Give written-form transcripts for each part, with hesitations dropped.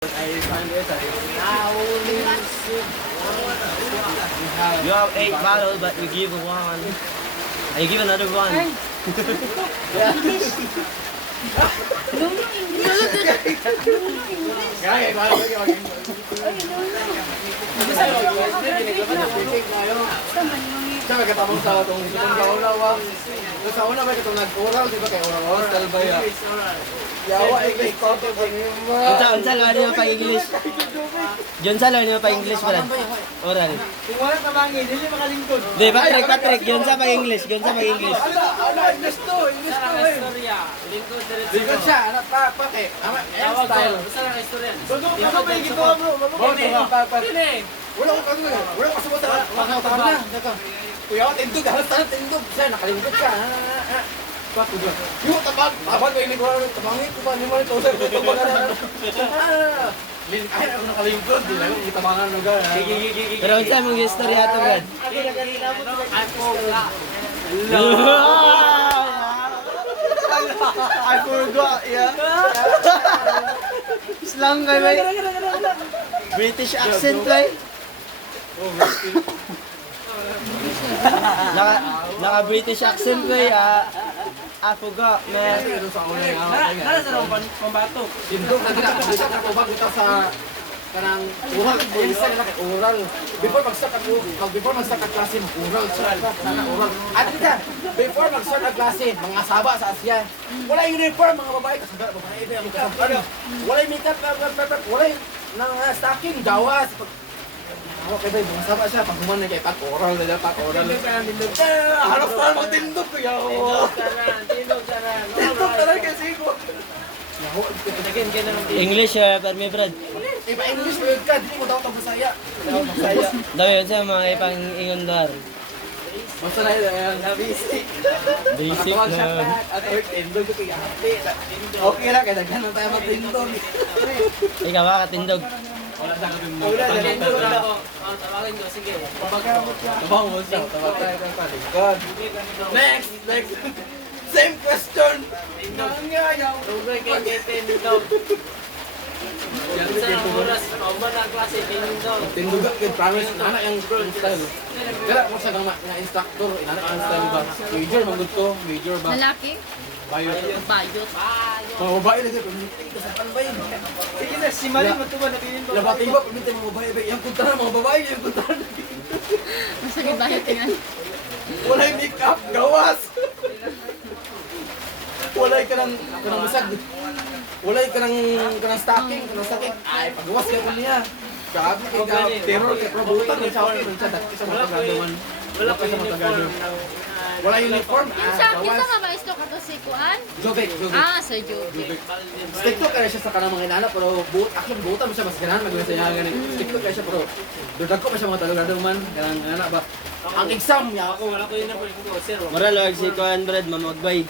You have 8 bottles, but you give one. And you give another one. Sabi katamang sa itong kaulaw. Sa una ba itong nag-oral, di ba kayo oral? Talbaya. Yawa, English ko ito. Unsa lang niyo pa English? Junsa lang niyo pa English pala. Oral. Kung wala tamangin, hindi makalingkod. Di, Patrick, Junsa pa English, Junsa pa English. Ano, English to, English to eh. Lingkod siya, anak pa, pake. Style. Basta lang istorya. Ano ba yung ginawa bro? Wala ko kasi wala ko kasama sa pangataon na. Kuya, tindog, halos tayo tindog. Siya, nakalingkod siya. Pato ba? Yung tabag ko yung tabangin ko ba? Hindi mo rin ito. Ay, ako nakalingkod. Di lang, itabangan nung gano'n. Pero unsa mong history ato, Brad? I forgot, yeah. Slang kay bay. British accent kay. Naka British accent kay. I forgot, man. Nara sa pambato. Tindog na gina. Bisa ka ko bago sa kanang oral. Yung isa na oral. Before mag-start ang klase, oral siya. Oral. At ito, before mag-start ang klase, mga saba sa Asia. Wala uniform, mga babae. Babae, wala makeup, wala nang stocking, gawas. Okay ba, mga saba siya. Pag human na kayo, pag-oral na dyan, pag-oral. Harap na mag-tindog ko, yaw. Tindog sana. Tindog na lang kasi ko. English, Parmi, Brad. Iba English word ka, di mo daw ito Bisaya. Bisaya. Dami yun sa mga ipang ingon dar. Basta na yun, basic. Basic na. At work, tindog ko kaya. Okay lang, kaya naghanap tayo mag-tindog. Ikaw ba katindog? Wala sa katindog. Wala na tindog na ako. Tawagin ko, sige. Tabang mo siya, tabang tayo ng palikod. Next! Same question! Nangayaw! Tugay kay tindog. Yan sa oras, pauban ang klase, tindog. Tindog ka, promise, anak yung style. Kaya kung sa nga instructor, inanak ang style ba? Major, manggod ko, major ba? Lalaki? Bayot. Bayot. Mga babae na dyan, pagmintin ka sa panbayin. Sige na, si Marie matuman na tindog. Labati ba, pagmintin mga babae, yung kuntaran mga babae, yung kuntaran. Masakit bayot yan. Walay make-up, gawas! Walay ka ng musag. Walay ka ng stocking, ay, pagawas ka ko niya. Grabe kay ka, terror kay probutan ng shouting ng chat, sa mga tagaduman. Wala ko uniform. Wala uniform, Kinsa gawas. nga maestro ka to si Kuan? Jobek. Sa Jobe. Stick to kaya siya sa kanang mga inana, pero aking buta mo siya mas ganahan magawin sa niya ganun. Stick to kaya siya, pero durdag ko pa siya mga talugado man, kanang inana ba. Ang exam niya, Wala ko uniform ko, sir. Moral wag si Kuan, Brad, mamagbay.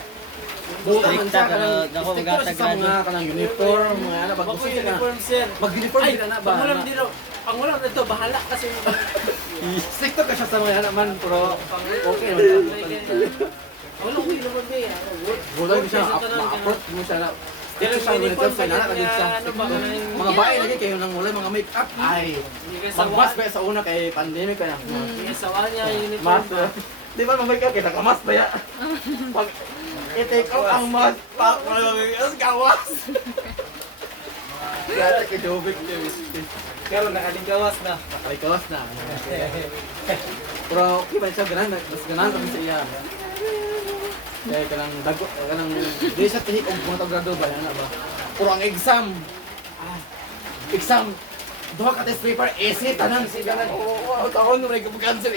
buta man Stricta, siya, pero kanang dako stick to siya sa mga kanang uniform, mga inana, pag Ako gusto siya uniform, sir. mag-uniform Ay, sila na ba? pangulam dito. Pangulam dito, bahala kasi. Stick to ka siya sa mga inana man, pero okay. Wala ko uniform ba yan? Buta mo siya, ma-approach mo siya na. Dito siya uniform sa inana, kagit siya. Mga bae lagi kayo nang wala mga make-up. Ay, mag-mask ba sa una kay pandemic kaya? Sawa niya uniform. Mask. Di ba mag-make-up kita ka-mask ba ya? Pag i-take out ang mask, wala mag-make gawas. Kaya kay Jovic Pero nakaliggawas na. Nakalikawas na. Pero okay ba siya ganan? Mas ganan kami sa iya. Kaya kanang di siya tihik og mga grado ba yan ba? Pero ang exam, duha ka test paper, essay tanan siya ganan. Oo, taon ray ka mag-answer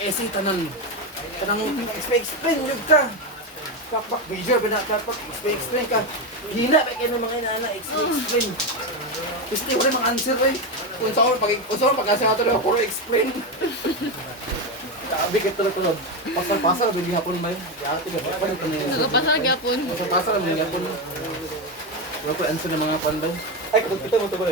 essay tanan. Kanang explain yun ka. Kapak major ba na kapak explain ka. Hina pa kayo ng mga inana explain. Kasi wala mga answer eh. Kung saan pag-asa nga ito puro explain. Sabi ka tulad. Pasal-pasal, bili hapon ba yun? Ate ka ba? Nagapasag yapon. Pasal-pasal, bili hapon. Wala ko answer ng mga pan ba? Ay, kapag kita mo ito ba?